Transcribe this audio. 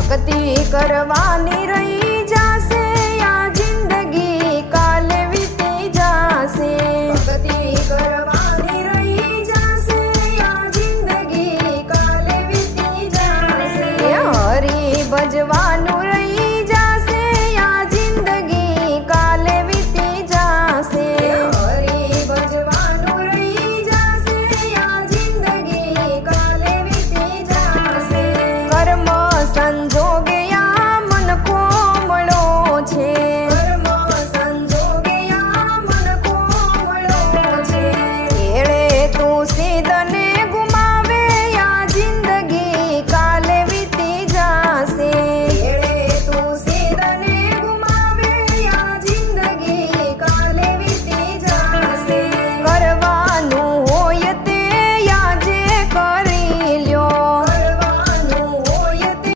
ભક્તિ કરવાની રહી જાશે આ જિંદગી કાલે વીતી જાશે ભક્તિ કરવાની રહી જાશે આ જિંદગી કાલે વીતી જાશે હરી ભજવાનું રહી જાશે આ જિંદગી કાલે વીતી જાશે હરી ભજવાનું રહી જાશે આ જિંદગી કાલે વીતી જાશે કર્મ સંજો